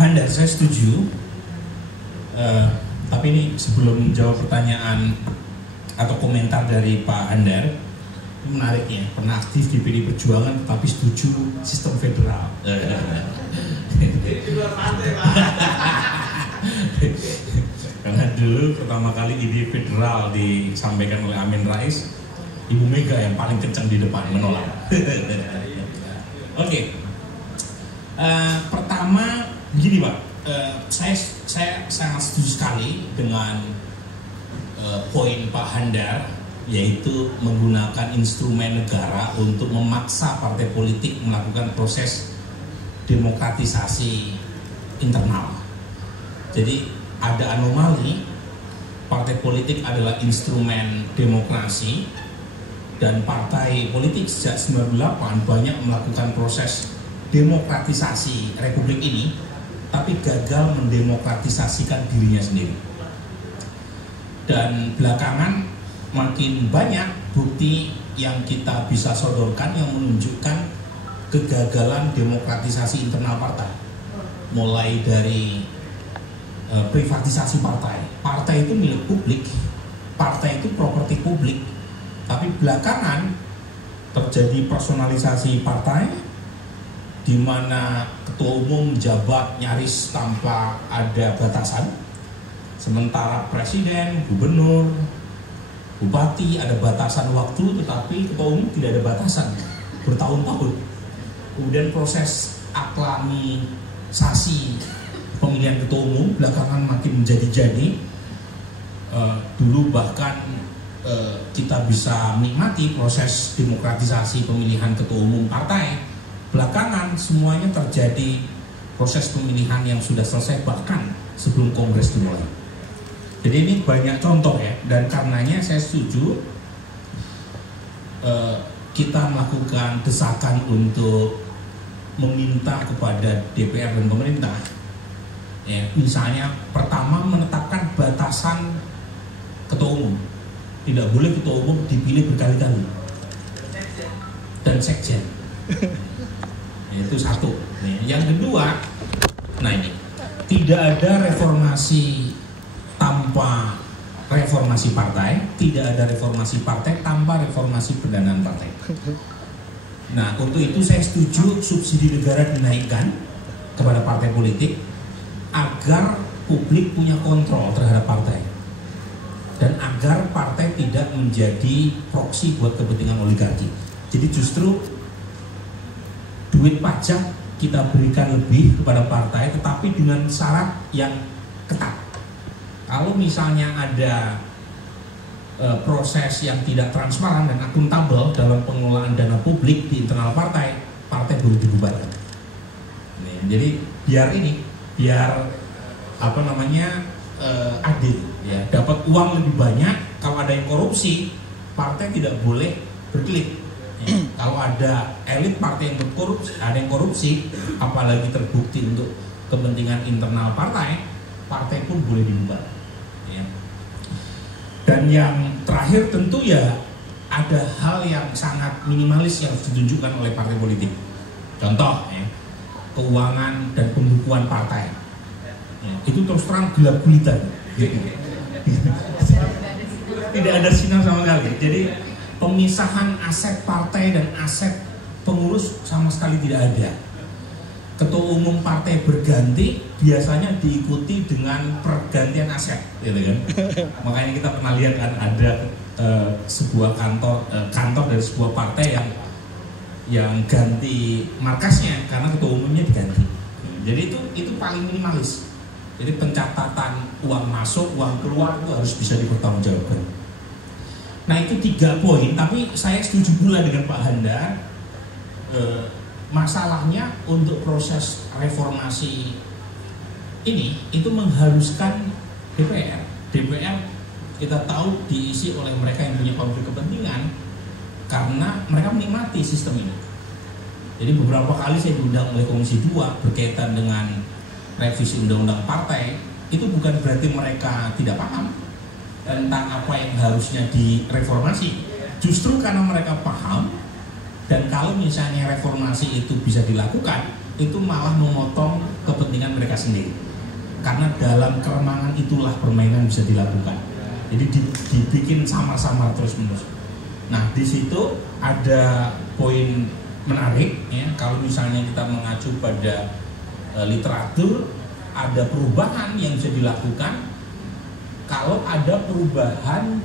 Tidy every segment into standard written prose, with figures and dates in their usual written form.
Handar, saya setuju. Tapi ini sebelum jawab pertanyaan atau komentar dari Pak Handar, menarik ya, pernah aktif di PD Perjuangan tetapi setuju sistem federal. Karena dulu pertama kali ide federal disampaikan oleh Amin Rais, Ibu Mega yang paling kencang di depan menolak. Oke. Pertama begini Pak, saya sangat setuju sekali dengan poin Pak Handar, yaitu menggunakan instrumen negara untuk memaksa partai politik melakukan proses demokratisasi internal. Jadi ada anomali, partai politik adalah instrumen demokrasi dan partai politik sejak 98 banyak melakukan proses demokratisasi republik ini, tapi gagal mendemokratisasikan dirinya sendiri. Dan belakangan makin banyak bukti yang kita bisa sodorkan yang menunjukkan kegagalan demokratisasi internal partai. Mulai dari privatisasi partai. Partai itu milik publik, partai itu properti publik. Tapi belakangan terjadi personalisasi partai, di mana ketua umum jabat nyaris tanpa ada batasan, sementara presiden, gubernur, bupati ada batasan waktu, tetapi ketua umum tidak ada batasan bertahun-tahun. Kemudian proses aklamisasi pemilihan ketua umum belakangan makin menjadi-jadi. Dulu bahkan kita bisa menikmati proses demokratisasi pemilihan ketua umum partai. Belakangan semuanya terjadi proses pemilihan yang sudah selesai bahkan sebelum kongres dimulai. Jadi ini banyak contoh ya, dan karenanya saya setuju kita melakukan desakan untuk meminta kepada DPR dan pemerintah, ya, misalnya pertama menetapkan batasan ketua umum, tidak boleh ketua umum dipilih berkali-kali, dan sekjen. Itu satu. Yang kedua, nah ini tidak ada reformasi tanpa reformasi partai, tidak ada reformasi partai tanpa reformasi pendanaan partai. Nah, untuk itu saya setuju subsidi negara dinaikkan kepada partai politik agar publik punya kontrol terhadap partai dan agar partai tidak menjadi proksi buat kepentingan oligarki. Jadi justru duit pajak kita berikan lebih kepada partai, tetapi dengan syarat yang ketat. Kalau misalnya ada proses yang tidak transparan dan akuntabel dalam pengelolaan dana publik di internal partai, partai boleh dibubarkan. Jadi biar adil, ya, dapat uang lebih banyak. Kalau ada yang korupsi, partai tidak boleh berkelit. Ya, kalau ada elit partai yang berkorupsi, ada yang korupsi, apalagi terbukti untuk kepentingan internal partai, partai pun boleh dibubar. Ya. Dan yang terakhir tentu ya ada hal yang sangat minimalis yang harus ditunjukkan oleh partai politik. Contoh, ya, keuangan dan pembukuan partai. Ya, itu terus terang gelap gulita. Tidak ada sinar sama sekali. Jadi pemisahan aset partai dan aset pengurus sama sekali tidak ada. Ketua umum partai berganti biasanya diikuti dengan pergantian aset, gitu kan? Makanya kita pernah lihat kan ada sebuah kantor dari sebuah partai yang ganti markasnya karena ketua umumnya diganti. Jadi itu paling minimalis. Jadi pencatatan uang masuk, uang keluar itu harus bisa dipertanggungjawabkan. Nah itu 3 poin, tapi saya setuju pula dengan Pak Handar. Masalahnya untuk proses reformasi ini itu mengharuskan DPR. DPR kita tahu diisi oleh mereka yang punya konflik kepentingan karena mereka menikmati sistem ini. Jadi beberapa kali saya diundang oleh Komisi 2 berkaitan dengan revisi undang-undang partai, itu bukan berarti mereka tidak paham tentang apa yang harusnya direformasi. Justru karena mereka paham, dan kalau misalnya reformasi itu bisa dilakukan, itu malah memotong kepentingan mereka sendiri. Karena dalam keremangan itulah permainan bisa dilakukan. Jadi dibikin samar-samar terus-menerus. Nah, di situ ada poin menarik ya, kalau misalnya kita mengacu pada literatur, ada perubahan yang bisa dilakukan kalau ada perubahan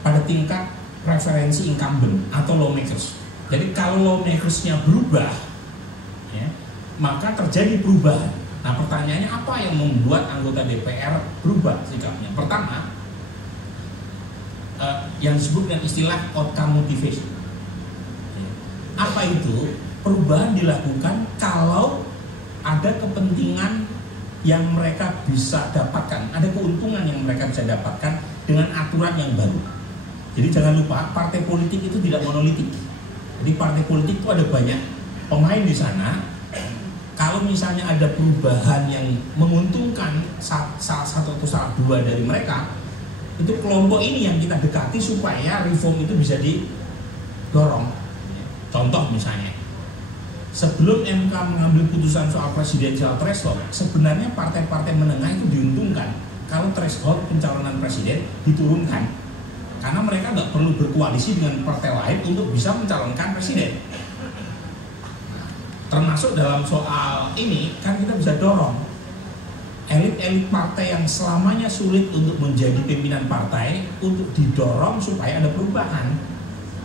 pada tingkat preferensi incumbent atau lawmakers. Jadi kalau lawmakersnya berubah ya, maka terjadi perubahan. Nah, pertanyaannya apa yang membuat anggota DPR berubah sikapnya? Pertama, yang disebut dengan istilah outcome motivation. Apa itu? Perubahan dilakukan kalau ada kepentingan yang mereka bisa dapatkan, ada keuntungan yang mereka bisa dapatkan dengan aturan yang baru. Jadi jangan lupa, partai politik itu tidak monolitik. Jadi partai politik itu ada banyak pemain di sana. Kalau misalnya ada perubahan yang menguntungkan salah satu atau salah dua dari mereka, itu kelompok ini yang kita dekati supaya reform itu bisa didorong. Contoh misalnya, sebelum MK mengambil putusan soal presidensial threshold, sebenarnya partai-partai menengah itu diuntungkan kalau threshold pencalonan presiden diturunkan, karena mereka nggak perlu berkoalisi dengan partai lain untuk bisa mencalonkan presiden. Termasuk dalam soal ini kan kita bisa dorong elit-elit partai yang selamanya sulit untuk menjadi pimpinan partai untuk didorong supaya ada perubahan.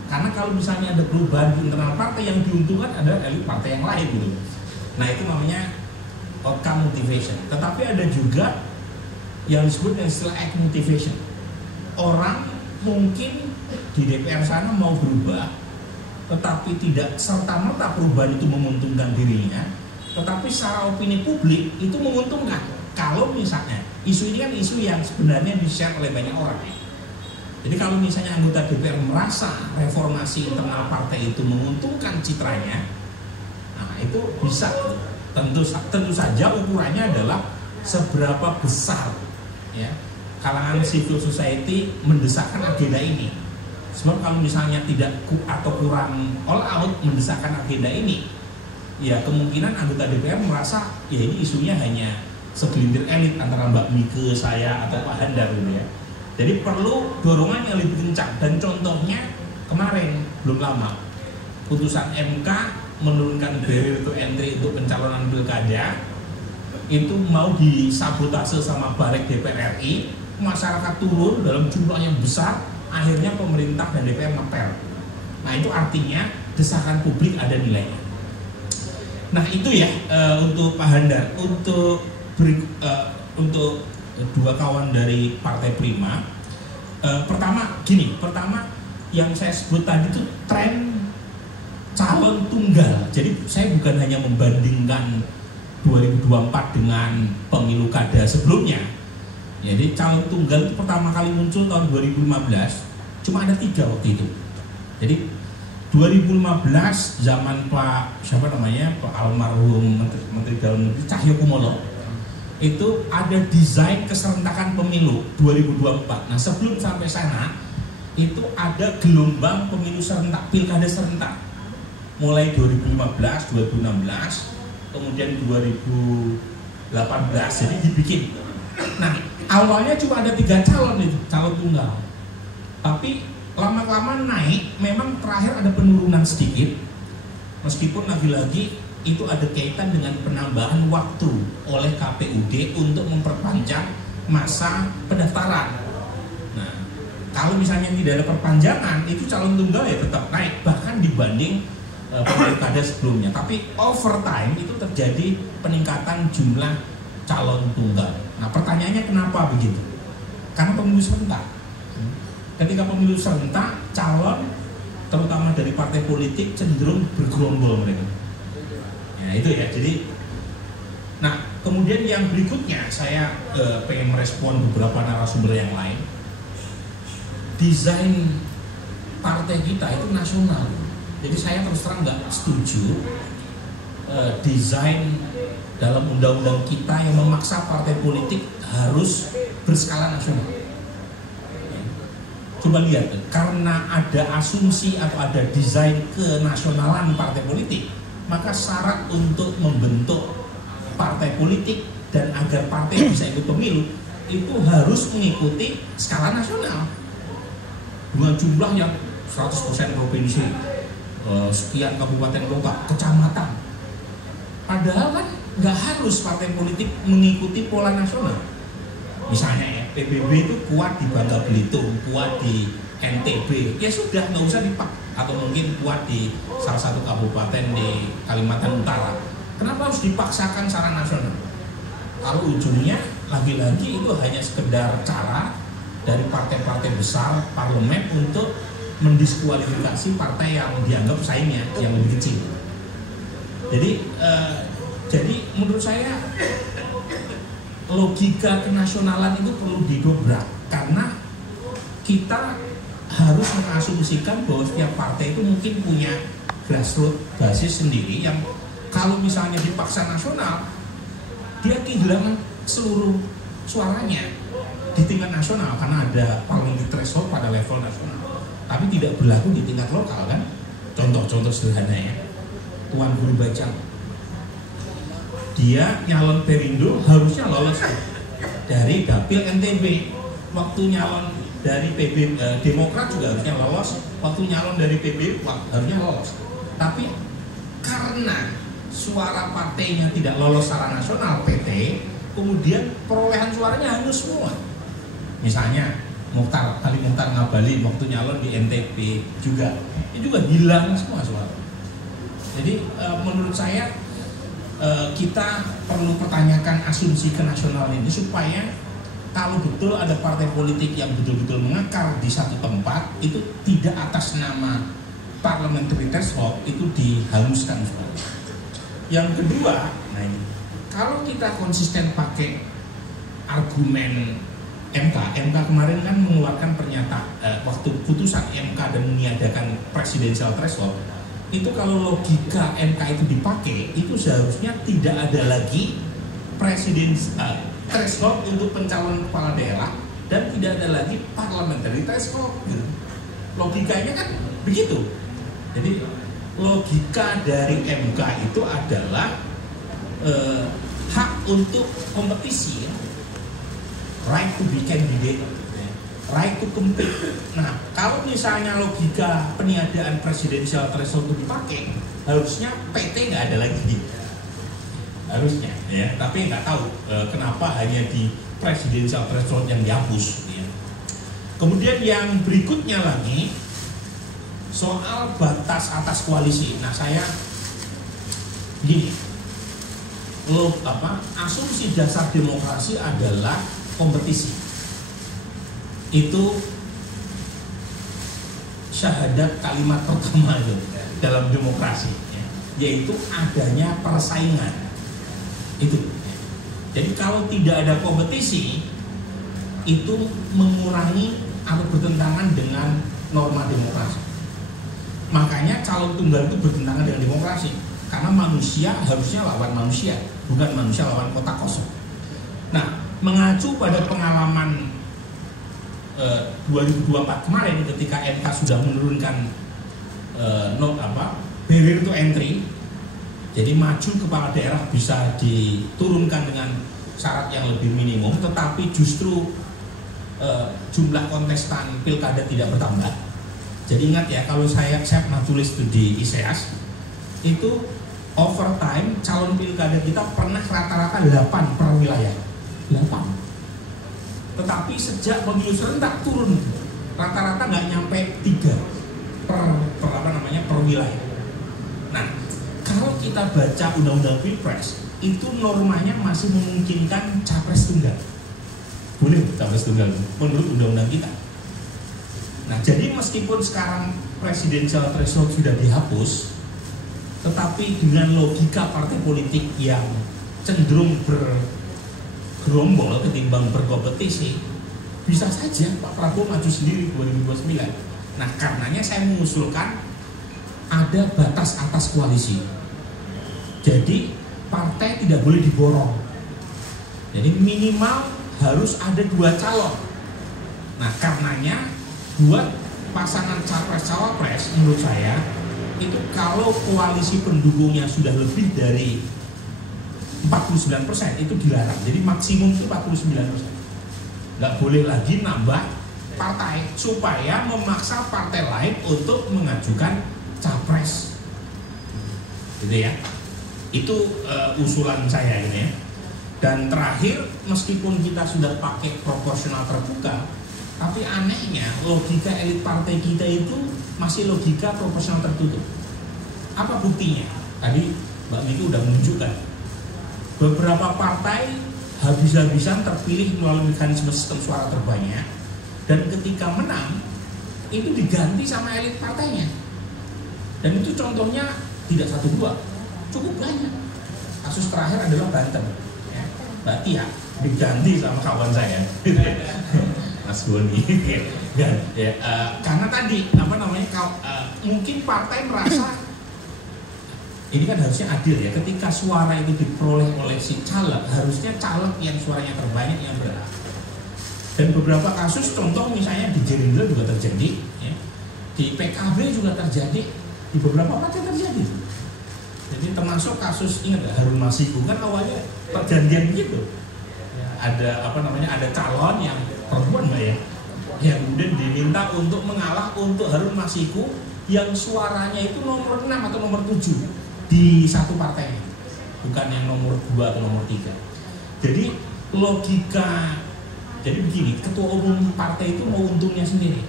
Karena kalau misalnya ada perubahan di internal partai, yang diuntungkan adalah elit partai yang lain gitu. Nah, itu namanya outcome motivation. Tetapi ada juga yang disebut dengan istilah act motivation. Orang mungkin di DPR sana mau berubah, tetapi tidak serta-merta perubahan itu menguntungkan dirinya, tetapi secara opini publik itu menguntungkan. Kalau misalnya isu ini kan isu yang sebenarnya di-share oleh banyak orang ya. Jadi kalau misalnya anggota DPR merasa reformasi internal partai itu menguntungkan citranya, nah itu bisa. Tentu saja ukurannya adalah seberapa besar ya kalangan civil society mendesakkan agenda ini. Sebab kalau misalnya tidak atau kurang all out mendesakkan agenda ini, ya kemungkinan anggota DPR merasa ya ini isunya hanya segelintir elit antara Mbak Mike, saya atau Pak Handar gitu ya. Jadi perlu dorongan yang lebih kencang. Dan contohnya kemarin belum lama putusan MK menurunkan barrier to entry untuk pencalonan pilkada itu mau disabotase sama balik DPR RI, masyarakat turun dalam jumlah yang besar. Akhirnya pemerintah dan DPR ngepel. Nah, itu artinya desakan publik ada nilainya. Nah, itu ya untuk Pak Handar. Untuk dua kawan dari Partai Prima, pertama yang saya sebut tadi itu tren calon tunggal. Jadi saya bukan hanya membandingkan 2024 dengan pemilu kada sebelumnya. Jadi calon tunggal itu pertama kali muncul tahun 2015, cuma ada 3 waktu itu. Jadi 2015 zaman Pak almarhum Menteri Dalam Negeri Cahyokumolo, itu ada desain keserentakan pemilu 2024. Nah, sebelum sampai sana itu ada gelombang pemilu serentak, pilkada serentak, mulai 2015, 2016, kemudian 2018. Jadi dibikin. Nah, awalnya cuma ada 3 calon itu, calon tunggal. Tapi lama-lama naik, memang terakhir ada penurunan sedikit. Meskipun lagi-lagi itu ada kaitan dengan penambahan waktu oleh KPUD untuk memperpanjang masa pendaftaran. Nah, kalau misalnya tidak ada perpanjangan, itu calon tunggal ya tetap naik, bahkan dibanding pilkada sebelumnya. Tapi over time itu terjadi peningkatan jumlah calon tunggal. Nah, pertanyaannya kenapa begitu? Karena pemilu serentak. Ketika pemilu serentak, calon terutama dari partai politik cenderung bergerombol mereka. Ya, itu ya. Jadi, nah kemudian yang berikutnya saya pengen merespon beberapa narasumber yang lain. Desain partai kita itu nasional. Jadi saya terus terang nggak setuju desain dalam undang-undang kita yang memaksa partai politik harus berskala nasional. Coba lihat, karena ada asumsi atau ada desain kenasionalan partai politik, maka syarat untuk membentuk partai politik dan agar partai bisa ikut pemilu itu harus mengikuti skala nasional dengan jumlah yang 100% provinsi, sekian kabupaten kota, kecamatan. Padahal kan nggak harus partai politik mengikuti pola nasional. Misalnya ya, PBB itu kuat di Bangka Belitung, kuat di NTB, ya sudah nggak usah dipak. Atau mungkin kuat di salah satu kabupaten di Kalimantan Utara. Kenapa harus dipaksakan secara nasional? Kalau ujungnya lagi-lagi itu hanya sekedar cara dari partai-partai besar parlemen untuk mendiskualifikasi partai yang dianggap saingnya yang lebih kecil. Jadi menurut saya logika kenasionalan itu perlu didobrak karena kita harus mengasumsikan bahwa setiap partai itu mungkin punya grassroots basis sendiri yang kalau misalnya dipaksa nasional dia kehilangan seluruh suaranya di tingkat nasional karena ada parliamentary threshold pada level nasional, tapi tidak berlaku di tingkat lokal kan. Contoh-contoh sederhananya, Tuan Guru Bajang, dia nyalon Perindo harusnya lolos dari Dapil NTB, waktu nyalon dari Demokrat juga harusnya lolos, waktu nyalon dari PB harusnya lolos, tapi karena suara partainya tidak lolos secara nasional PT, kemudian perolehan suaranya hangus semua. Misalnya Ali Mukhtar Ngabalin waktu nyalon di NTB juga, itu juga hilang semua suara. Jadi menurut saya kita perlu pertanyakan asumsi kenasionalan ini supaya kalau betul ada partai politik yang betul-betul mengakar di satu tempat itu tidak atas nama parliamentary threshold itu dihanguskan semua. Yang kedua, nah ini, kalau kita konsisten pakai argumen MK kemarin kan mengeluarkan pernyataan waktu putusan MK dan meniadakan presidensial threshold, itu kalau logika MK itu dipakai, itu seharusnya tidak ada lagi threshold untuk pencalonan kepala daerah dan tidak ada lagi parliamentary threshold. Logikanya kan begitu. Jadi logika dari MK itu adalah hak untuk kompetisi, right to be candidate, right to compete. Nah, kalau misalnya logika peniadaan presidensial threshold itu dipakai, harusnya PT nggak ada lagi, harusnya, ya. Tapi nggak tahu kenapa hanya di presidensial threshold yang dihapus. Ya. Kemudian yang berikutnya lagi soal batas atas koalisi. Nah, saya gini, asumsi dasar demokrasi adalah kompetisi. Itu syahadat kalimat pertama itu dalam demokrasi, ya, yaitu adanya persaingan. Itu. Jadi kalau tidak ada kompetisi, itu mengurangi atau bertentangan dengan norma demokrasi. Makanya calon tunggal itu bertentangan dengan demokrasi, karena manusia harusnya lawan manusia, bukan manusia lawan kota kosong. Nah, mengacu pada pengalaman 2024 kemarin ketika MK sudah menurunkan barrier to entry, jadi maju kepala daerah bisa diturunkan dengan syarat yang lebih minimum, tetapi justru jumlah kontestan pilkada tidak bertambah. Jadi ingat ya, kalau saya pernah tulis itu di ISEAS, itu over time calon pilkada kita pernah rata-rata 8 per wilayah, 8. Tetapi sejak pemilu serentak turun, rata-rata nggak nyampe 3 per wilayah. Nah, kalau kita baca undang-undang Pilpres, itu normanya masih memungkinkan capres tunggal. Boleh capres tunggal menurut undang-undang kita. Nah, jadi meskipun sekarang presidensial threshold sudah dihapus, tetapi dengan logika partai politik yang cenderung bergerombol ketimbang berkompetisi, bisa saja Pak Prabowo maju sendiri 2029. Nah, karenanya saya mengusulkan ada batas atas koalisi. Jadi partai tidak boleh diborong. Jadi minimal harus ada 2 calon. Nah, karenanya buat pasangan capres-cawapres menurut saya itu kalau koalisi pendukungnya sudah lebih dari 49% itu dilarang. Jadi maksimum itu 49%. Nggak boleh lagi nambah partai supaya memaksa partai lain untuk mengajukan capres. Gitu ya. Itu usulan saya ini ya. Dan terakhir, meskipun kita sudah pakai proporsional terbuka, tapi anehnya logika elit partai kita itu masih logika proporsional tertutup. Apa buktinya? Tadi Mbak Miki udah menunjukkan beberapa partai habis-habisan terpilih melalui mekanisme sistem suara terbanyak, dan ketika menang itu diganti sama elit partainya. Dan itu contohnya tidak satu dua, cukup banyak. Kasus terakhir adalah Banten, ya. Mbak Tia diganti sama kawan saya, Mas Boni. Karena tadi mungkin partai merasa ini kan harusnya adil ya, ketika suara itu diperoleh oleh si caleg, harusnya caleg yang suaranya terbanyak yang berhak. Dan beberapa kasus, contoh misalnya di Gerindra juga terjadi, ya. Di PKB juga terjadi, di beberapa partai terjadi. Jadi termasuk kasus, ingat gak, Harun Masiku kan awalnya perjanjian begitu. Ya, ada calon yang perempuan Mbak ya, yang kemudian diminta untuk mengalah untuk Harun Masiku yang suaranya itu nomor 6 atau nomor 7 di satu partainya, bukan yang nomor 2 atau nomor 3. Jadi logika, jadi begini, ketua umum partai itu mau untungnya sendiri.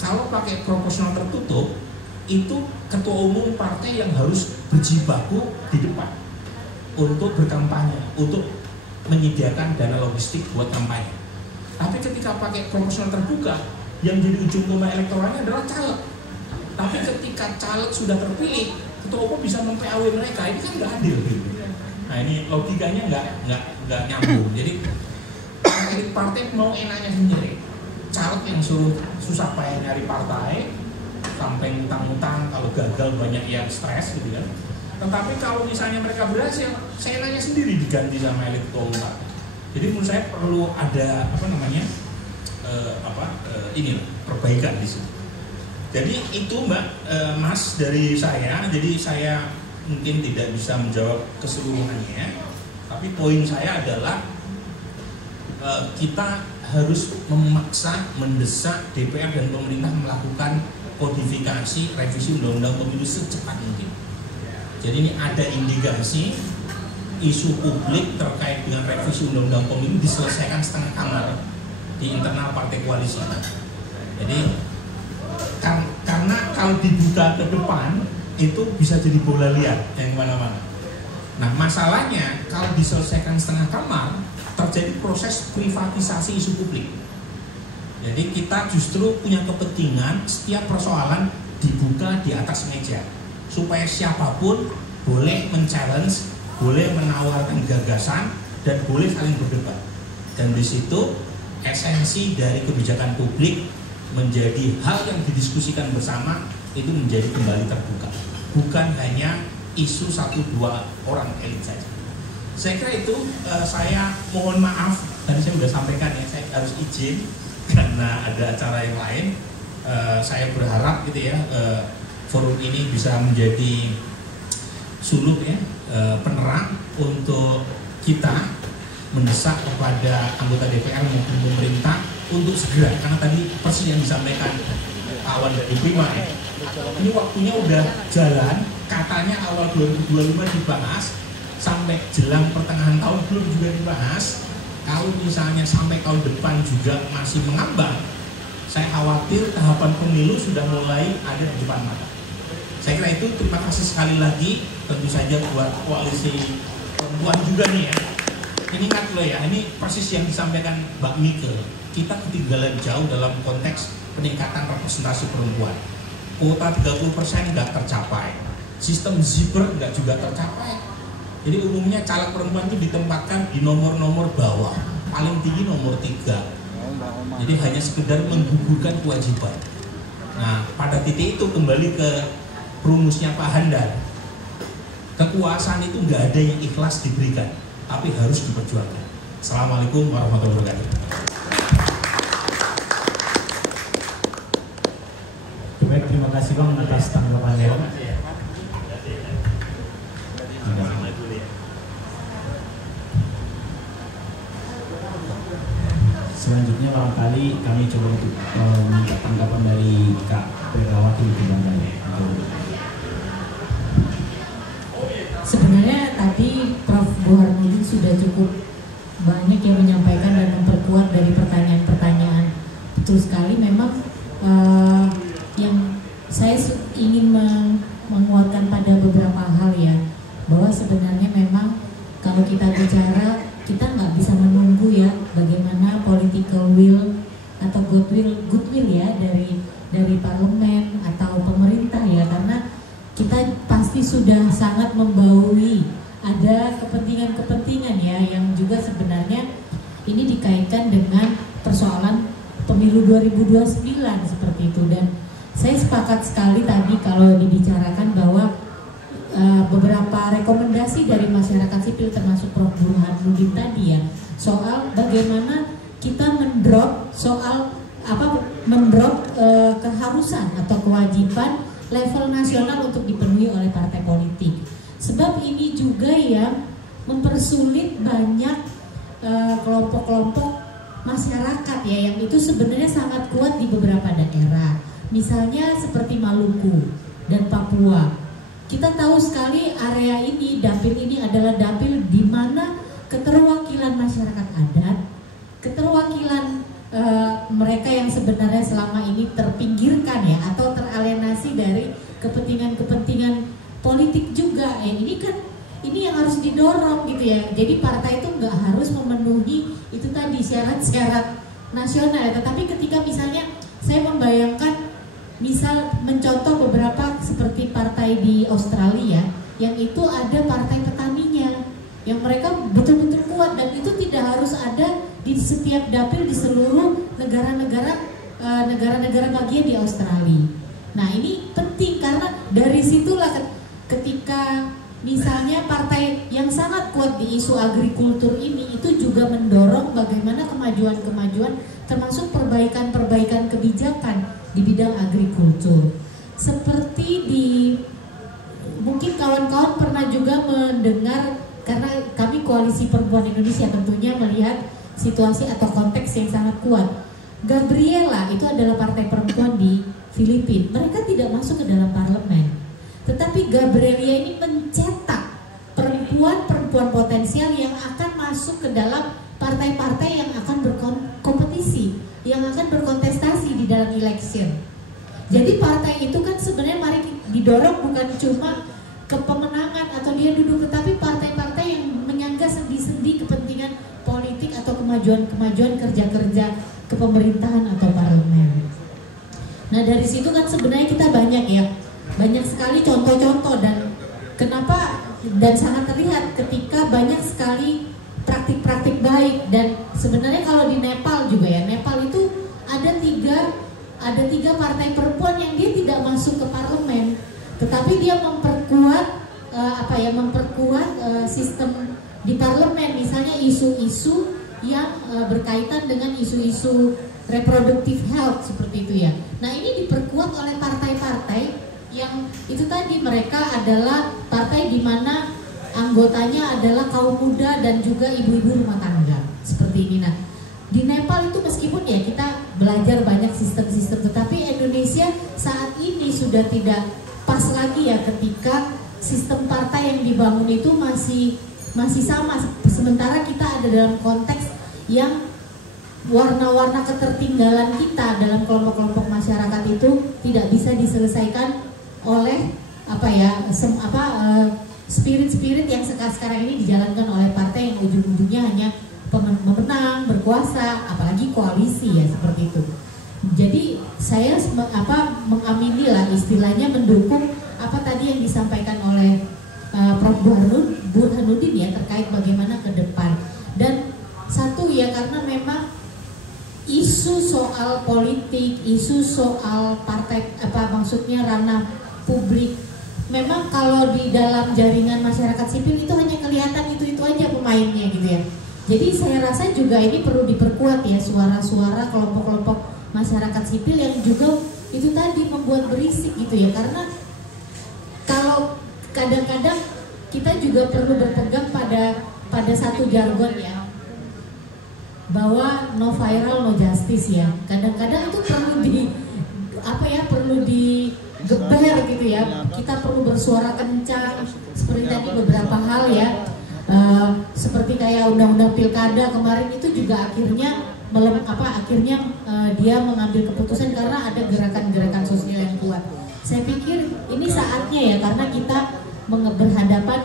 Kalau pakai proporsional tertutup, itu ketua umum partai yang harus berjibaku di depan untuk berkampanye, untuk menyediakan dana logistik buat kampanye. Tapi ketika pakai proporsional terbuka, yang jadi ujung tombak elektoralnya adalah caleg. Tapi ketika caleg sudah terpilih, ketua umum bisa mem-PAW mereka, ini kan nggak adil gitu. Nah ini logikanya nggak nyambung. Jadi elit partai mau enaknya sendiri. Caleg yang suruh susah payah nyari partai, sampai ngutang-ngutang, kalau gagal banyak yang stres gitu kan. Tetapi kalau misalnya mereka berhasil, saya nanya sendiri diganti sama elit ketua umum. Jadi menurut saya perlu ada perbaikan di situ. Jadi itu Mbak, Mas, dari saya. Jadi saya mungkin tidak bisa menjawab keseluruhannya, tapi poin saya adalah kita harus memaksa, mendesak DPR dan pemerintah melakukan kodifikasi revisi undang-undang pemilu secepat mungkin. Jadi ini ada indikasi isu publik terkait dengan revisi undang-undang pemilu diselesaikan setengah kamar di internal partai koalisi. Jadi karena kalau dibuka ke depan itu bisa jadi bola liar yang mana-mana. Nah masalahnya kalau diselesaikan setengah kamar terjadi proses privatisasi isu publik. Jadi kita justru punya kepentingan setiap persoalan dibuka di atas meja supaya siapapun boleh men-challenge, boleh menawarkan gagasan, dan boleh saling berdebat. Dan di situ esensi dari kebijakan publik menjadi hal yang didiskusikan bersama itu menjadi kembali terbuka, bukan hanya isu 1-2 orang elit saja. Saya kira itu. Saya mohon maaf, tadi saya sudah sampaikan ya, saya harus izin karena ada acara yang lain. Saya berharap gitu ya, forum ini bisa menjadi suluk ya, penerang untuk kita mendesak kepada anggota DPR maupun pemerintah untuk segera, karena tadi persis yang disampaikan kawan dari Prima ya, ini waktunya udah jalan, katanya awal 2025 dibahas, sampai jelang pertengahan tahun belum juga dibahas. Kalau misalnya sampai tahun depan juga masih mengambang, saya khawatir tahapan pemilu sudah mulai ada di depan mata. Saya kira itu. Terima kasih sekali lagi, tentu saja buat koalisi perempuan juga nih ya. Ini ingat loh ya, ini persis yang disampaikan Mbak Mike. Kita ketinggalan jauh dalam konteks peningkatan representasi perempuan. Kuota 30% nggak tercapai, sistem zipper nggak juga tercapai. Jadi umumnya caleg perempuan itu ditempatkan di nomor-nomor bawah, paling tinggi nomor 3. Jadi hanya sekedar menggugurkan kewajiban. Nah pada titik itu kembali ke rumusnya Pak Handar. Kekuasaan itu nggak ada yang ikhlas diberikan, tapi harus diperjuangkan. Assalamualaikum warahmatullahi wabarakatuh. Baik, terima kasih Bang atas tanggapannya. Selanjutnya barangkali kami coba untuk minta tanggapan dari Kak Perawati untuk barangkali. Sebenarnya tadi Prof. Burhanuddin sudah cukup banyak yang menyampaikan dan memperkuat dari pertanyaan-pertanyaan. Betul sekali, memang yang saya ingin menguatkan pada beberapa hal ya, bahwa sebenarnya memang kalau kita bicara, kita nggak bisa menunggu ya bagaimana political will atau goodwill ya dari parlemen atau pemerintah ya, karena kita pasti sudah sangat membaui ada kepentingan-kepentingan ya yang juga sebenarnya ini dikaitkan dengan persoalan pemilu 2029 seperti itu. Dan saya sepakat sekali tadi kalau dibicarakan bahwa beberapa rekomendasi dari masyarakat sipil termasuk Prof. Burhanuddin tadi ya, soal bagaimana kita mendrop keharusan atau kewajiban level nasional untuk dipenuhi oleh partai politik. Sebab ini juga yang mempersulit banyak kelompok-kelompok masyarakat ya, yang itu sebenarnya sangat kuat di beberapa daerah. Misalnya seperti Maluku dan Papua. Kita tahu sekali area ini, dapil ini adalah dapil di mana keterwakilan masyarakat adat, keterwakilan mereka yang sebenarnya selama ini terpinggirkan ya atau teralienasi dari kepentingan-kepentingan politik juga ya, ini yang harus didorong gitu ya. Jadi partai itu nggak harus memenuhi itu tadi syarat-syarat nasional ya, tetapi ketika misalnya saya membayangkan misal mencontoh beberapa seperti partai di Australia yang itu ada partai petaninya yang mereka betul-betul kuat, dan itu tidak harus ada di setiap dapil di seluruh negara-negara bagian di Australia. Nah ini penting karena dari situlah ketika misalnya partai yang sangat kuat di isu agrikultur ini itu juga mendorong bagaimana kemajuan-kemajuan termasuk perbaikan-perbaikan kebijakan di bidang agrikultur. Seperti mungkin kawan-kawan pernah juga mendengar, karena kami Koalisi Perempuan Indonesia tentunya melihat situasi atau konteks yang sangat kuat. Gabriela itu adalah partai perempuan di Filipina. Mereka tidak masuk ke dalam parlemen, tetapi Gabriela ini mencetak perempuan-perempuan potensial yang akan masuk ke dalam partai-partai yang akan berkompetisi, yang akan berkontestasi di dalam election. Jadi partai itu kan sebenarnya mari didorong bukan cuma kepemenangan atau dia duduk, tetapi partai-partai yang menyangga sendi-sendi kepentingan politik atau kemajuan-kemajuan kerja-kerja kepemerintahan atau parlemen. Nah dari situ kan sebenarnya kita banyak sekali contoh-contoh, dan kenapa dan sangat terlihat ketika banyak sekali praktik-praktik baik. Dan sebenarnya kalau di Nepal juga ya, Nepal itu ada tiga partai perempuan yang dia tidak masuk ke parlemen, tetapi dia memperkuat sistem di parlemen, misalnya isu-isu yang berkaitan dengan isu-isu reproductive health seperti itu ya. Nah ini diperkuat oleh partai-partai yang itu tadi mereka adalah partai di mana anggotanya adalah kaum muda dan juga ibu-ibu rumah tangga seperti ini. Nah di Nepal itu meskipun ya kita belajar banyak sistem-sistem, tetapi Indonesia saat ini sudah tidak pas lagi ya ketika sistem partai yang dibangun itu masih sama, sementara kita ada dalam konteks yang warna-warna ketertinggalan kita dalam kelompok-kelompok masyarakat itu tidak bisa diselesaikan oleh spirit-spirit yang sekarang ini dijalankan oleh partai yang ujung-ujungnya hanya memenang, berkuasa, apalagi koalisi ya seperti itu. Jadi saya mengamini lah istilahnya, mendukung apa tadi yang disampaikan oleh Prof. Burhanuddin ya terkait bagaimana ke depan. Dan satu ya, karena memang isu soal politik, isu soal partai maksudnya ranah publik, memang kalau di dalam jaringan masyarakat sipil itu hanya kelihatan itu aja pemainnya gitu ya. Jadi saya rasa juga ini perlu diperkuat ya suara-suara kelompok-kelompok masyarakat sipil yang juga itu tadi membuat berisik gitu ya, karena kalau kadang-kadang kita juga perlu berpegang pada satu jargon ya. bahwa no viral no justice ya. Kadang-kadang itu perlu digeber gitu ya. Kita perlu bersuara kencang seperti tadi beberapa hal ya. Seperti kayak undang-undang pilkada kemarin itu juga akhirnya dia mengambil keputusan karena ada gerakan-gerakan sosial yang kuat. Saya pikir ini saatnya ya, karena kita berhadapan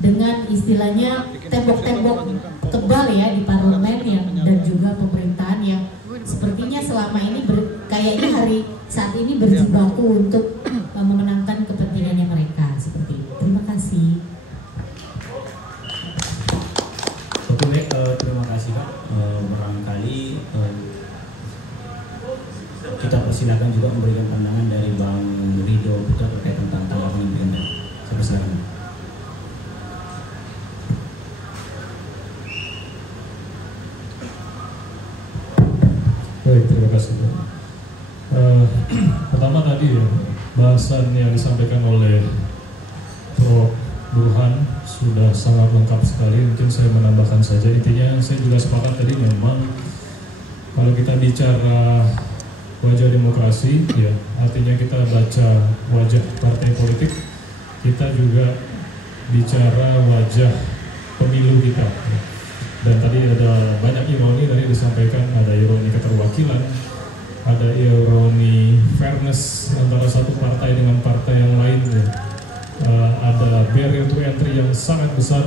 dengan istilahnya tembok-tembok tebal ya di parlemen dan juga pemerintahan yang sepertinya selama ini kayaknya saat ini berjibaku untuk memenangkan kepentingannya mereka seperti itu. Terima kasih. Oke, terima kasih Pak. Barangkali kita persilakan juga memberikan pandangan dari Bang Ridho Putra terkait tentang tanggapan pemerintah. Saya persilakan. Baik, terima kasih. Pertama tadi ya, bahasan yang disampaikan oleh Prof. Burhan sudah sangat lengkap sekali. Mungkin saya menambahkan saja, intinya saya juga sepakat tadi memang kalau kita bicara wajah demokrasi ya, artinya kita baca wajah partai politik, kita juga bicara wajah pemilu kita. Dan tadi ada banyak ironi tadi disampaikan, ada ironi keterwakilan, ada ironi fairness antara satu partai dengan partai yang lain ya. Ada barrier to entry yang sangat besar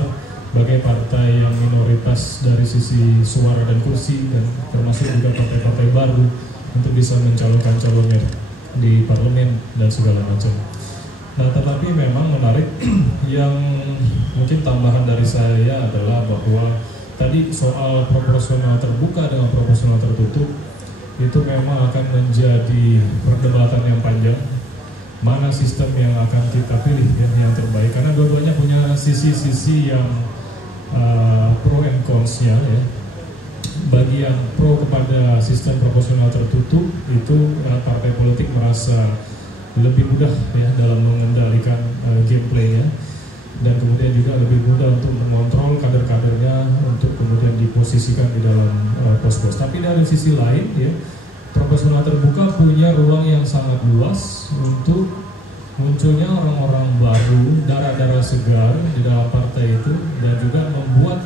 bagi partai yang minoritas dari sisi suara dan kursi, dan termasuk juga partai-partai baru untuk bisa mencalonkan calonnya di parlemen dan segala macam. Nah, tetapi memang menarik yang mungkin tambahan dari saya adalah bahwa tadi soal proporsional terbuka dengan proporsional tertutup itu memang akan menjadi perdebatan yang panjang. Mana sistem yang akan kita pilih ya, yang terbaik, karena dua-duanya punya sisi-sisi yang pro and cons-nya ya. Bagi yang pro kepada sistem proporsional tertutup itu partai politik merasa lebih mudah ya dalam mengendalikan gameplaynya, dan kemudian juga lebih mudah untuk mengontrol kader-kadernya untuk kemudian diposisikan di dalam pos-pos. Tapi dari sisi lain ya, proporsional terbuka punya ruang yang sangat luas untuk munculnya orang-orang baru, darah-darah segar di dalam partai itu, dan juga membuat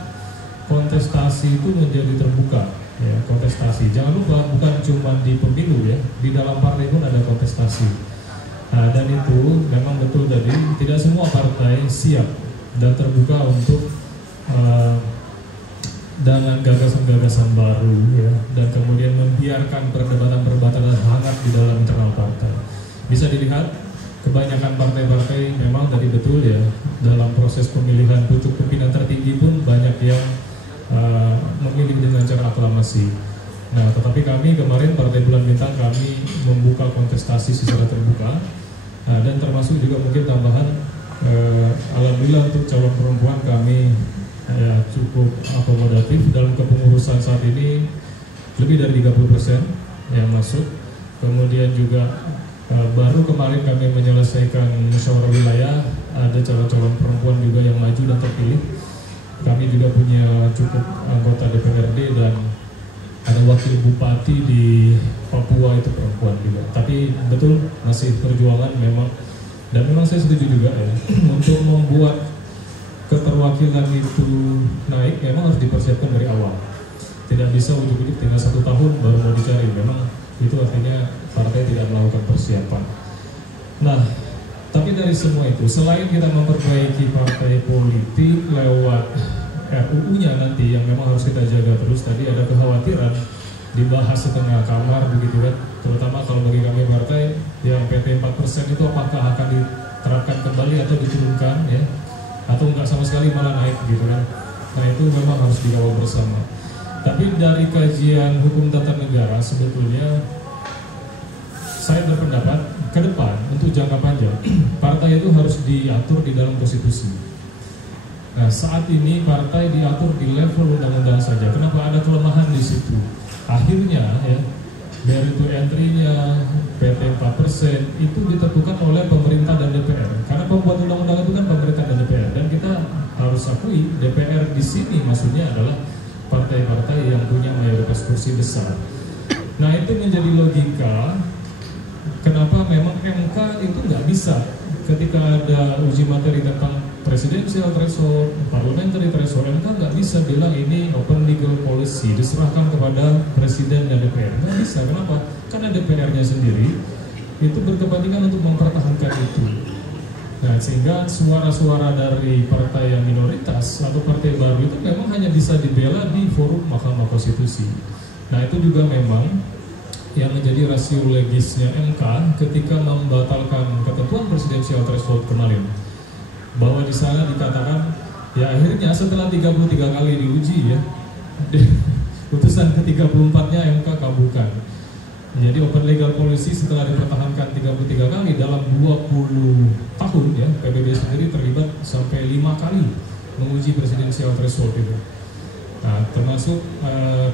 kontestasi itu menjadi terbuka ya. Kontestasi, jangan lupa bukan cuma di pemilu ya, di dalam partai pun ada kontestasi. Nah, dan itu memang betul tadi, tidak semua partai siap dan terbuka untuk dengan gagasan-gagasan baru ya, dan kemudian membiarkan perdebatan-perdebatan hangat di dalam internal partai. Bisa dilihat kebanyakan partai-partai memang tadi betul ya, dalam proses pemilihan pucuk pimpinan tertinggi pun banyak yang memilih dengan cara aklamasi. Nah, tetapi kami kemarin Partai Bulan Bintang kami membuka kontestasi secara terbuka, dan termasuk juga mungkin tambahan alhamdulillah untuk calon perempuan kami ya cukup akomodatif. Dalam kepengurusan saat ini lebih dari 30% yang masuk. Kemudian juga baru kemarin kami menyelesaikan musyawarah wilayah, ada calon-calon perempuan juga yang maju dan terpilih. Kami juga punya cukup anggota DPRD dan ada wakil bupati di Papua itu perempuan juga. Tapi betul masih perjuangan memang, dan memang saya setuju juga ya untuk membuat keterwakilan itu naik memang harus dipersiapkan dari awal. Tidak bisa ujuk-ujuk tinggal 1 tahun baru mau dicari. Memang itu artinya partai tidak melakukan persiapan. Nah, tapi dari semua itu, selain kita memperbaiki partai politik lewat RUU-nya nanti yang memang harus kita jaga terus, tadi ada kekhawatiran dibahas setengah kamar begitu kan, terutama kalau bagi kami partai yang PT 4% itu apakah akan diterapkan kembali atau diturunkan ya, atau enggak sama sekali malah naik gitu kan. Nah, itu memang harus dikawal bersama. Tapi dari kajian hukum tata negara sebetulnya saya berpendapat ke depan untuk jangka panjang partai itu harus diatur di dalam konstitusi. Nah, saat ini partai diatur di level undang-undang saja. Kenapa ada kelemahan di situ? Akhirnya ya, dari itu entry-nya PT 4% itu ditentukan oleh pemerintah dan DPR. Karena pembuat undang-undang itu kan pemerintah dan DPR, dan kita harus akui DPR di sini maksudnya adalah partai-partai yang punya mayoritas kursi besar. Nah, itu menjadi logika kenapa memang MK itu nggak bisa ketika ada uji materi tentang presidensial threshold, parliamentary threshold, MK nggak bisa bilang ini open legal policy diserahkan kepada presiden dan DPR. Nggak bisa. Kenapa? Karena DPR-nya sendiri itu berkepentingan untuk mempertahankan itu. Nah, sehingga suara-suara dari partai yang minoritas atau partai baru itu memang hanya bisa dibela di forum Mahkamah Konstitusi. Nah, itu juga memang yang menjadi rasio legisnya MK ketika membatalkan ketentuan presidensial threshold kemarin, bahwa di sana dikatakan ya akhirnya setelah 33 kali diuji ya putusan ke-34-nya MK kabulkan. Jadi open legal policy setelah dipertahankan 33 kali dalam 20 tahun ya, PBB sendiri terlibat sampai 5 kali menguji presidensial threshold itu. Nah, termasuk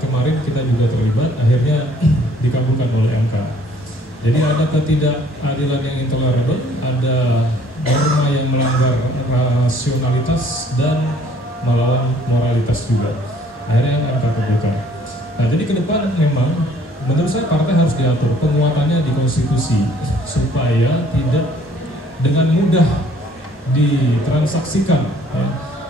kemarin kita juga terlibat, akhirnya dikabulkan oleh MK. Jadi ada ketidakadilan yang intolerable, ada norma yang melanggar rasionalitas dan melawan moralitas juga. Akhirnya MK kabulkan. Nah, jadi ke depan memang menurut saya partai harus diatur penguatannya di konstitusi supaya tidak dengan mudah ditransaksikan ya,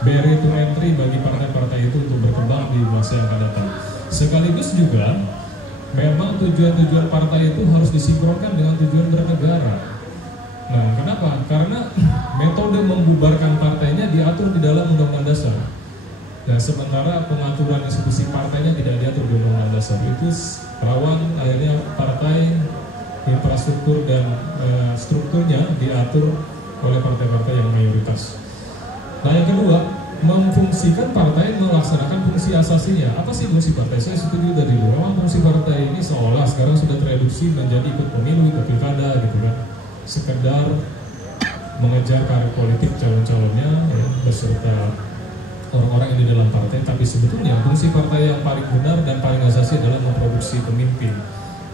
barrier to entry bagi partai-partai itu untuk berkembang di masa yang akan datang. Sekaligus juga memang tujuan-tujuan partai itu harus disinkronkan dengan tujuan bernegara. Nah, kenapa? Karena metode membubarkan partainya diatur di dalam Undang-Undang Dasar. Nah, sementara pengaturan institusi partainya tidak diatur di Undang-Undang Dasar. Itu rawan akhirnya partai, infrastruktur dan strukturnya diatur oleh partai-partai yang mayoritas. Nah, yang kedua, memfungsikan partai melaksanakan fungsi asasinya. Apa sih fungsi partai? Saya setuju tadi. Memang fungsi partai ini seolah sekarang sudah tereduksi menjadi ikut pemilu, ikut pilkada gitu kan. Sekedar mengejar karir politik calon-calonnya ya, beserta orang-orang yang di dalam partai, tapi sebetulnya fungsi partai yang paling benar dan paling asasi adalah memproduksi pemimpin,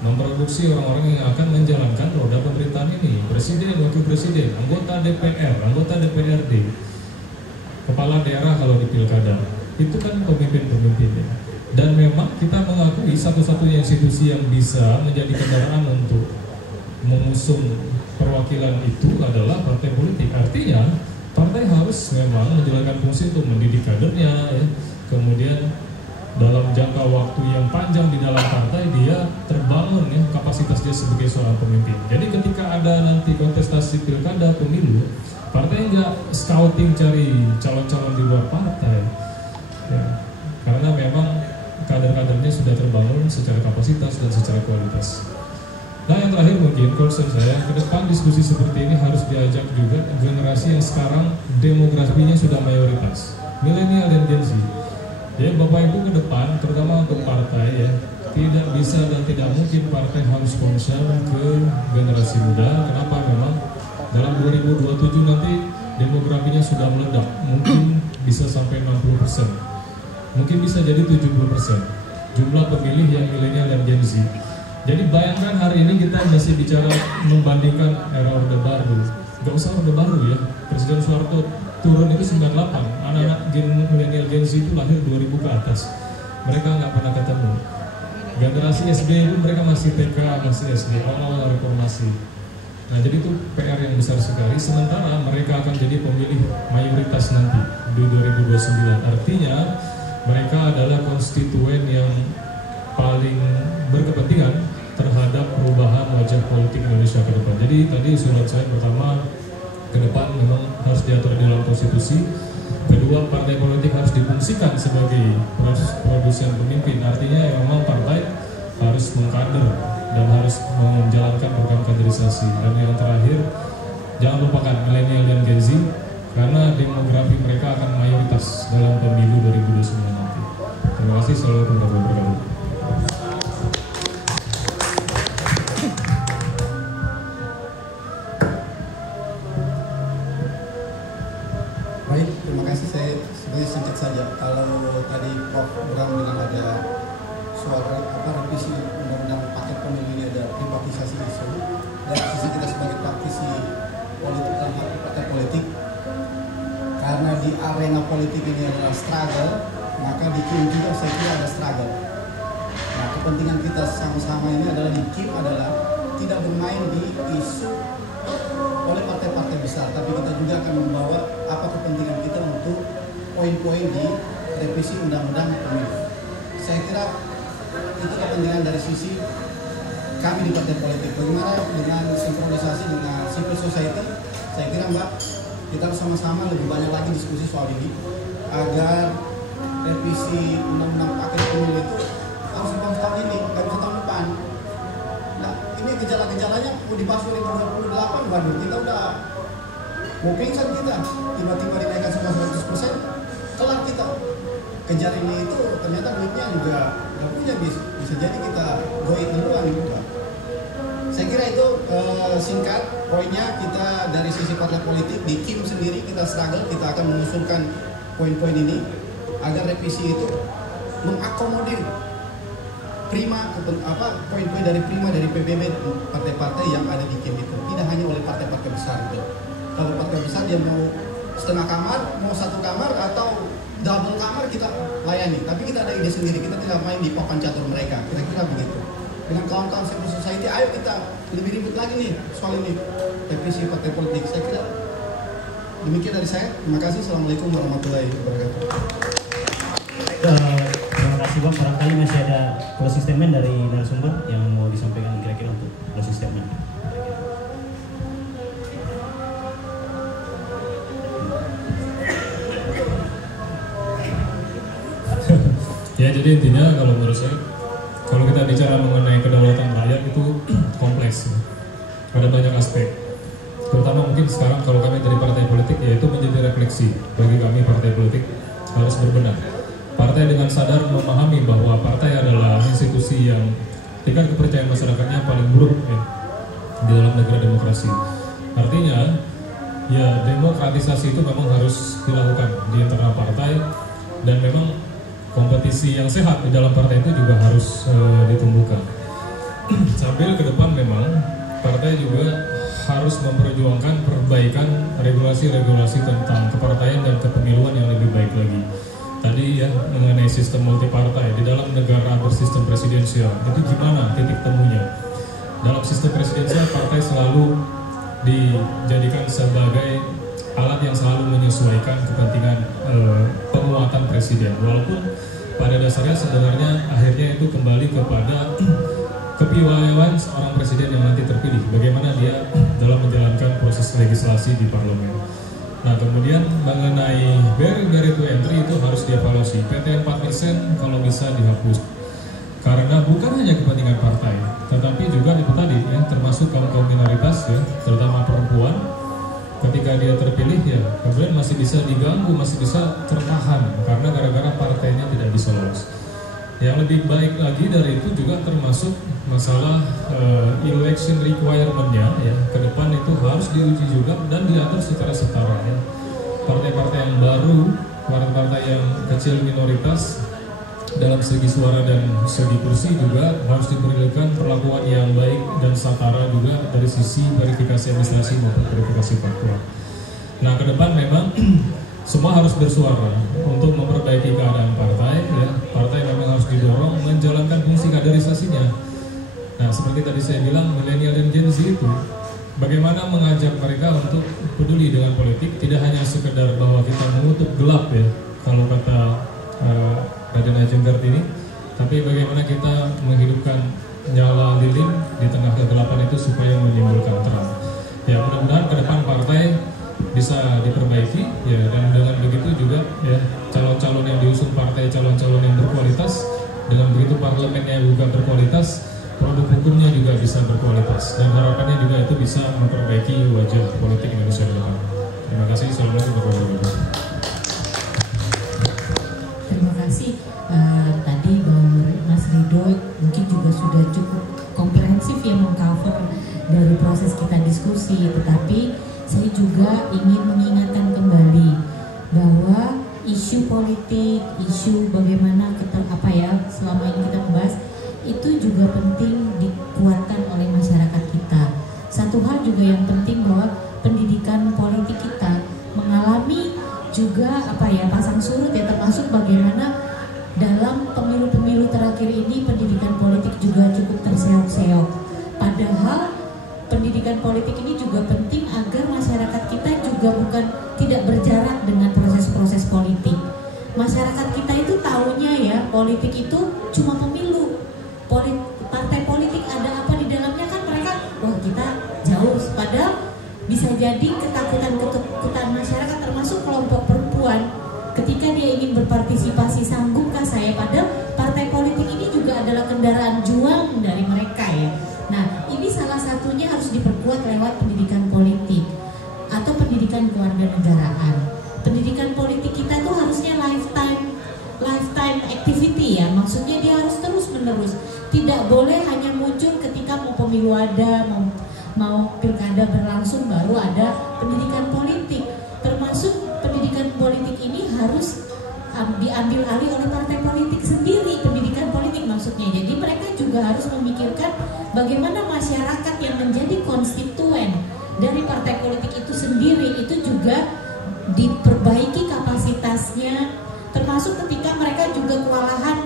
memproduksi orang-orang yang akan menjalankan roda pemerintahan ini, presiden, wakil presiden, anggota DPR, anggota DPRD, kepala daerah kalau di pilkada, itu kan pemimpin-pemimpinnya. Dan memang kita mengakui satu-satunya institusi yang bisa menjadi kendaraan untuk mengusung perwakilan itu adalah partai politik. Artinya partai harus memang menjalankan fungsi untuk mendidik kadernya ya. Kemudian dalam jangka waktu yang panjang di dalam partai dia terbangun ya kapasitas dia sebagai seorang pemimpin. Jadi ketika ada nanti kontestasi pilkada pemilu, partai nggak scouting cari calon-calon di luar partai ya. Karena memang kader-kadernya sudah terbangun secara kapasitas dan secara kualitas. Nah, yang terakhir mungkin concern saya, ke depan diskusi seperti ini harus diajak juga generasi yang sekarang demografinya sudah mayoritas, milenial dan Gen Z. Ya, Bapak Ibu ke depan, terutama untuk partai ya, tidak bisa dan tidak mungkin partai harus concern ke generasi muda. Kenapa? Memang dalam 2027 nanti demografinya sudah meledak, mungkin bisa sampai 60%, mungkin bisa jadi 70% jumlah pemilih yang milenial dan Gen Z. Jadi bayangkan hari ini kita masih bicara membandingkan era Orde Baru. Gak usah Orde Baru ya, Presiden Soeharto turun itu 98, anak-anak milenial Gen Z itu lahir 2000 ke atas. Mereka nggak pernah ketemu. Generasi SBY itu mereka masih TK, masih SD, awal-awal reformasi. Nah, jadi itu PR yang besar sekali. Sementara mereka akan jadi pemilih mayoritas nanti di 2029. Artinya mereka adalah konstituen yang paling berkepentingan terhadap perubahan wajah politik Indonesia ke depan. Jadi tadi usulan saya pertama, ke depan memang harus diatur di dalam konstitusi. Kedua, partai politik harus difungsikan sebagai produsen pemimpin. Artinya memang partai harus mengkader dan harus menjalankan program kaderisasi. Dan yang terakhir, jangan lupakan milenial dan Gen Z, karena demografi mereka akan mayoritas dalam pemilu 2029 nanti. Terima kasih, selalu bergabung. Baik, terima kasih. Saya sebenarnya singkat saja. Kalau tadi Prof. Bram bilang ada soal revisi undang-undang paket pemilu ini ada privatisasi isu. Dari sisi kita sebagai praktisi politik dan partai politik, karena di arena politik ini adalah struggle maka di KIM juga saya kira ada struggle. Nah, kepentingan kita sama-sama ini adalah di KIM adalah tidak bermain di isu oleh partai-partai besar, tapi kita juga akan membawa apa kepentingan kita untuk poin-poin di revisi undang-undang pemilu. Saya kira itu kepentingan dari sisi kami di partai politik. Bagaimana dengan sinkronisasi dengan civil society? Saya kira Mbak, kita harus sama-sama lebih banyak lagi diskusi soal ini agar revisi undang-undang paket pemilu itu harus dibahas tahun ini, nggak bisa tahun depan. Nah, ini gejala-gejalanya mau dibahas 2028, waduh, kita udah mau pingsan kita, tiba-tiba dinaikkan semua 100%, kelar kita. Kejar ini itu ternyata duitnya juga nggak punya, bisa jadi kita goit duluan gitu. Saya kira itu singkat poinnya. Kita dari sisi partai politik di KIM sendiri kita struggle, kita akan mengusulkan poin-poin ini agar revisi itu mengakomodir poin-poin dari prima dari PBB partai-partai yang ada di KIM itu, tidak hanya oleh partai-partai besar itu. Kalau partai besar dia mau setengah kamar, mau satu kamar atau double kamar kita layani, tapi kita ada ide sendiri, kita tidak main di papan catur mereka, kira-kira begitu. Dengan kawan-kawan civil society, ayo kita lebih ribut lagi nih soal ini revisi partai politik. Saya kira demikian dari saya. Terima kasih. Assalamualaikum warahmatullahi wabarakatuh. Terima kasih Bang. Barangkali masih ada closing statement dari narasumber yang mau disampaikan kira-kira untuk closing statement. Ya, jadi intinya kalau menurut saya, kalau kita bicara mengenai kedaulatan rakyat itu kompleks, ada banyak aspek. Terutama mungkin sekarang kalau kami dari partai politik, yaitu menjadi refleksi bagi kami partai politik harus berbenah. Partai dengan sadar memahami bahwa partai adalah institusi yang tingkat kepercayaan masyarakatnya paling buruk ya, di dalam negara demokrasi. Artinya, ya demokratisasi itu memang harus dilakukan di internal partai, dan memang kompetisi yang sehat di dalam partai itu juga harus ditumbuhkan. Sambil ke depan memang partai juga harus memperjuangkan perbaikan regulasi-regulasi tentang kepartaian dan kepemiluan yang lebih baik lagi. Tadi ya mengenai sistem multipartai di dalam negara bersistem presidensial, itu gimana titik temunya? Dalam sistem presidensial partai selalu dijadikan sebagai alat yang selalu menyesuaikan kepentingan penguatan presiden, walaupun pada dasarnya sebenarnya akhirnya itu kembali kepada kepiawaian seorang presiden yang nanti terpilih, bagaimana dia dalam menjalankan proses legislasi di parlemen. Nah, kemudian mengenai barrier to entry itu harus dievaluasi. PTN 4% kalau bisa dihapus, karena bukan hanya kepentingan partai, tetapi juga itu tadi ya, termasuk kaum minoritas ya, terutama perempuan. Ketika dia terpilih ya, kemudian masih bisa diganggu, masih bisa tertahan karena gara-gara partainya tidak bisa lolos. Yang lebih baik lagi dari itu juga termasuk masalah election requirement-nya ya, ke depan itu harus diuji juga dan diatur secara setara ya. Partai-partai yang baru, partai-partai yang kecil minoritas dalam segi suara dan segi kursi juga harus diberikan perlakuan yang baik dan setara juga dari sisi verifikasi administrasi maupun verifikasi faktual. Nah, ke depan memang semua harus bersuara untuk memperbaiki keadaan partai ya. Partai memang harus didorong menjalankan fungsi kaderisasinya. Nah, seperti tadi saya bilang, milenial dan Gen Z itu bagaimana mengajak mereka untuk peduli dengan politik, tidak hanya sekedar bahwa kita mengutuk gelap ya, kalau kata Raden Ajeng Kartini, tapi bagaimana kita menghidupkan nyala lilin di tengah kegelapan itu supaya menimbulkan terang. Ya, mudah-mudahan ke depan partai bisa diperbaiki ya, dan dengan begitu juga ya calon-calon yang diusung partai, calon-calon yang berkualitas, dengan begitu parlemennya juga berkualitas, produk hukumnya juga bisa berkualitas, dan harapannya juga itu bisa memperbaiki wajah politik Indonesia ke depan. Terima kasih. Assalamualaikum warahmatullahi wabarakatuh. Terima kasih. Tadi Bang Mas Ridho mungkin juga sudah cukup komprehensif ya mengcover dari proses kita diskusi, tetapi saya juga ingin mengingatkan kembali bahwa isu politik, isu bagaimana kita selama ini kita bahas itu juga penting dikuatkan oleh masyarakat kita. Satu hal juga yang penting bahwa pendidikan politik kita mengalami juga pasang surut ya, termasuk bagaimana dalam pemilu-pemilu terakhir ini pendidikan politik juga cukup terseok-seok. Padahal pendidikan politik ini juga penting agar masyarakat kita juga tidak berjarak dengan proses-proses politik. Masyarakat kita itu taunya ya, politik itu cuma pemilu. Partai politik ada apa di dalamnya kan mereka, wah kita jauh. Padahal bisa jadi ketakutan masyarakat termasuk kelompok perempuan ketika dia ingin berpartisipasi, sanggupkah saya? Padahal partai politik ini juga adalah kendaraan juang dari mereka ya. Nah, ini salah satunya harus diperkuat lewat pendidikan politik atau pendidikan kewarganegaraan. Pendidikan politik kita tuh harusnya lifetime activity ya. Maksudnya dia harus terus menerus. Tidak boleh hanya muncul ketika mau pemilu ada, mau pilkada berlangsung baru ada pendidikan politik. Termasuk pendidikan politik ini harus diambil alih oleh partai politik sendiri, pendidikan politik maksudnya. Jadi mereka juga harus memikirkan bagaimana masyarakat yang menjadi konstituen dari partai politik itu sendiri itu juga diperbaiki kapasitasnya, termasuk ketika mereka juga kewalahan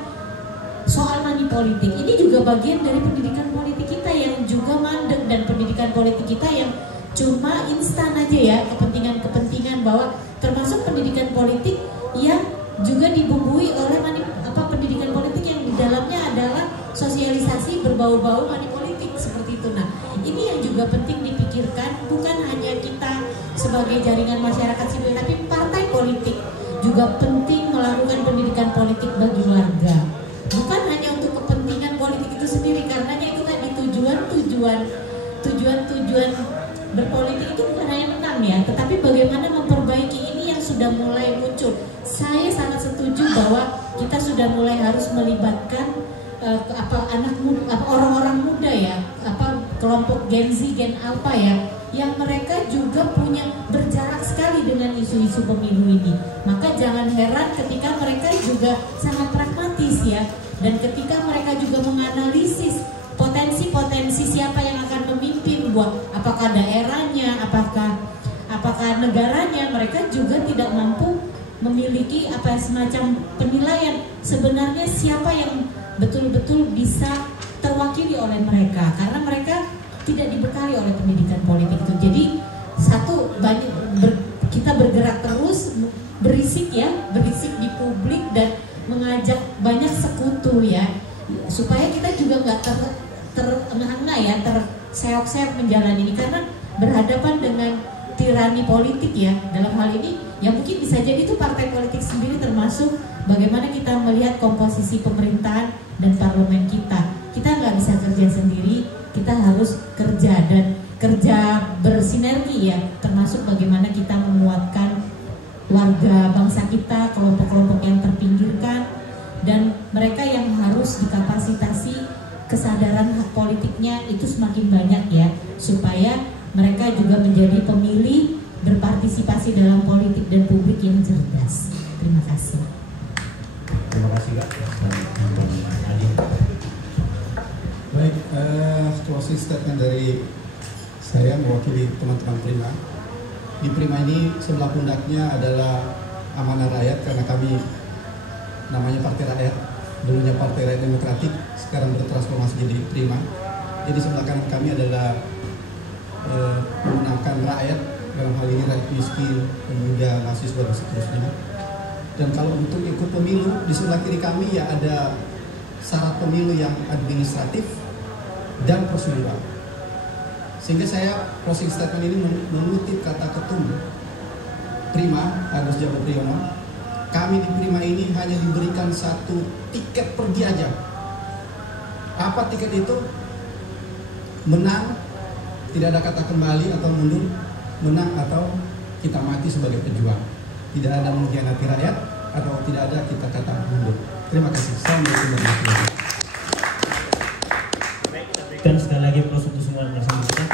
soal money politik. Ini juga bagian dari pendidikan politik kita yang juga mandek, dan pendidikan politik kita yang cuma instan aja ya, kepentingan bahwa termasuk pendidikan politik yang juga dibumbui oleh pendidikan politik yang di dalamnya adalah sosialisasi berbau-bau money politik seperti itu. Nah, ini yang juga penting dipikirkan, bukan hanya kita sebagai jaringan masyarakat sipil, tapi partai politik juga penting melakukan pendidikan politik bagi warga. Bukan hanya untuk kepentingan politik itu sendiri, karenanya itu tadi tujuan berpolitik itu bukan hanya menang ya, tetapi bagaimana memperbaiki ini yang sudah mulai muncul. Saya sangat setuju bahwa kita sudah mulai harus melibatkan orang-orang muda ya, kelompok Gen Z, Gen Alpha ya, yang mereka juga punya berjarak sekali dengan isu-isu pemilu ini. Maka jangan heran ketika mereka juga sangat pragmatis ya, dan ketika mereka juga menganalisis potensi-potensi siapa yang akan memimpin, apakah daerahnya, apakah negaranya, mereka juga tidak mampu memiliki semacam penilaian sebenarnya siapa yang betul-betul bisa terwakili oleh mereka, karena mereka tidak dibekali oleh pendidikan politik itu. Jadi kita bergerak terus, berisik di publik dan mengajak banyak sekutu ya, supaya kita juga nggak terseok-seok menjalani ini, karena berhadapan dengan tirani politik ya. Dalam hal ini ya mungkin bisa jadi itu partai politik sendiri, termasuk bagaimana kita melihat komposisi pemerintahan dan parlemen kita. Kita nggak bisa kerja sendiri, kita harus kerja dan kerja bersinergi ya, termasuk bagaimana kita menguatkan warga bangsa kita, kelompok-kelompok yang terpinggirkan, dan mereka yang harus dikapasitasi kesadaran hak politiknya itu semakin banyak ya, supaya mereka juga menjadi pemilih, berpartisipasi dalam politik dan publik yang cerdas. Terima kasih. Terima kasih Kak. Baik, closing statement dari saya mewakili teman-teman Prima. Di Prima ini sebelah pundaknya adalah Amanah Rakyat, karena kami namanya Partai Rakyat, dulunya Partai Rakyat Demokratik, sekarang bertransformasi jadi Prima. Jadi sebelah kanan kami adalah memenangkan rakyat, dalam hal ini rakyat miskin, pemuda, mahasiswa dan seterusnya. Dan kalau untuk ikut pemilu, di sebelah kiri kami ya ada syarat pemilu yang administratif dan prosedural. Sehingga saya closing statement ini mengutip kata ketum Prima, Agus Jabo Priyono. Kami di Prima ini hanya diberikan satu tiket pergi aja. Apa tiket itu? Menang, tidak ada kata kembali atau mundur. Menang atau kita mati sebagai pejuang. Tidak ada mengkhianati rakyat atau tidak ada kita kata mundur. Terima kasih. Assalamualaikum warahmatullahi wabarakatuh. Dan sekali lagi aplaus untuk semua narasumber kita.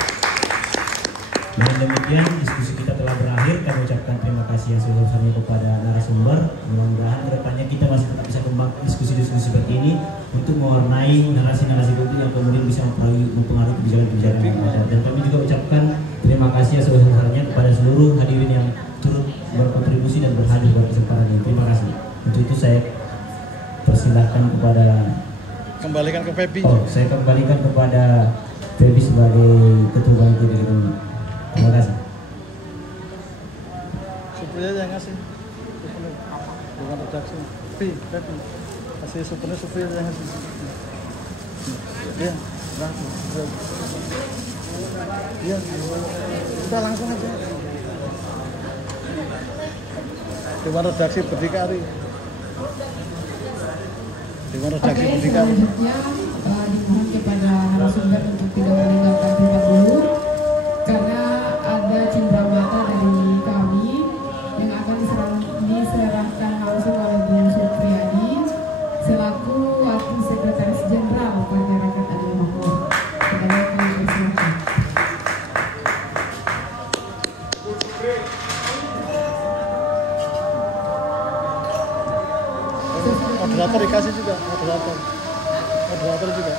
Dengan demikian diskusi kita telah berakhir. Kami ucapkan terima kasih yang sebesar-besarnya kepada narasumber. Mudah-mudahan kedepannya kita masih tetap bisa kembang diskusi-diskusi seperti ini untuk mewarnai narasi-narasi politik yang kemudian bisa mempengaruhi kebijakan-kebijakan yang ada. Dan kami juga ucapkan terima kasih yang sebesar-besarnya kepada seluruh hadirin yang turut berkontribusi dan berhadir pada kesempatan ini. Terima kasih. Untuk itu saya persilahkan kepada Kembalikan ke Feby. saya kembalikan kepada Feby sebagai ketua panitia dari kami. Terima kasih. Supriya yang ngasih. Bukan redaksi. Feby. Kasih Supriya yang ngasih. Ya, iya, kita langsung aja. Dewan redaksi berdikari. Dewan redaksi berdikari. Selanjutnya dimohon kepada narasumber untuk tidak meninggalkan tempat dulu karena ada cendramata dari kami yang akan diserahkan langsung oleh Bu Supriyadi selaku Wakil Sekretaris Jenderal Masyarakat Adil Makmur. Kepada kami persilakan. Moderator dikasih juga, moderator juga.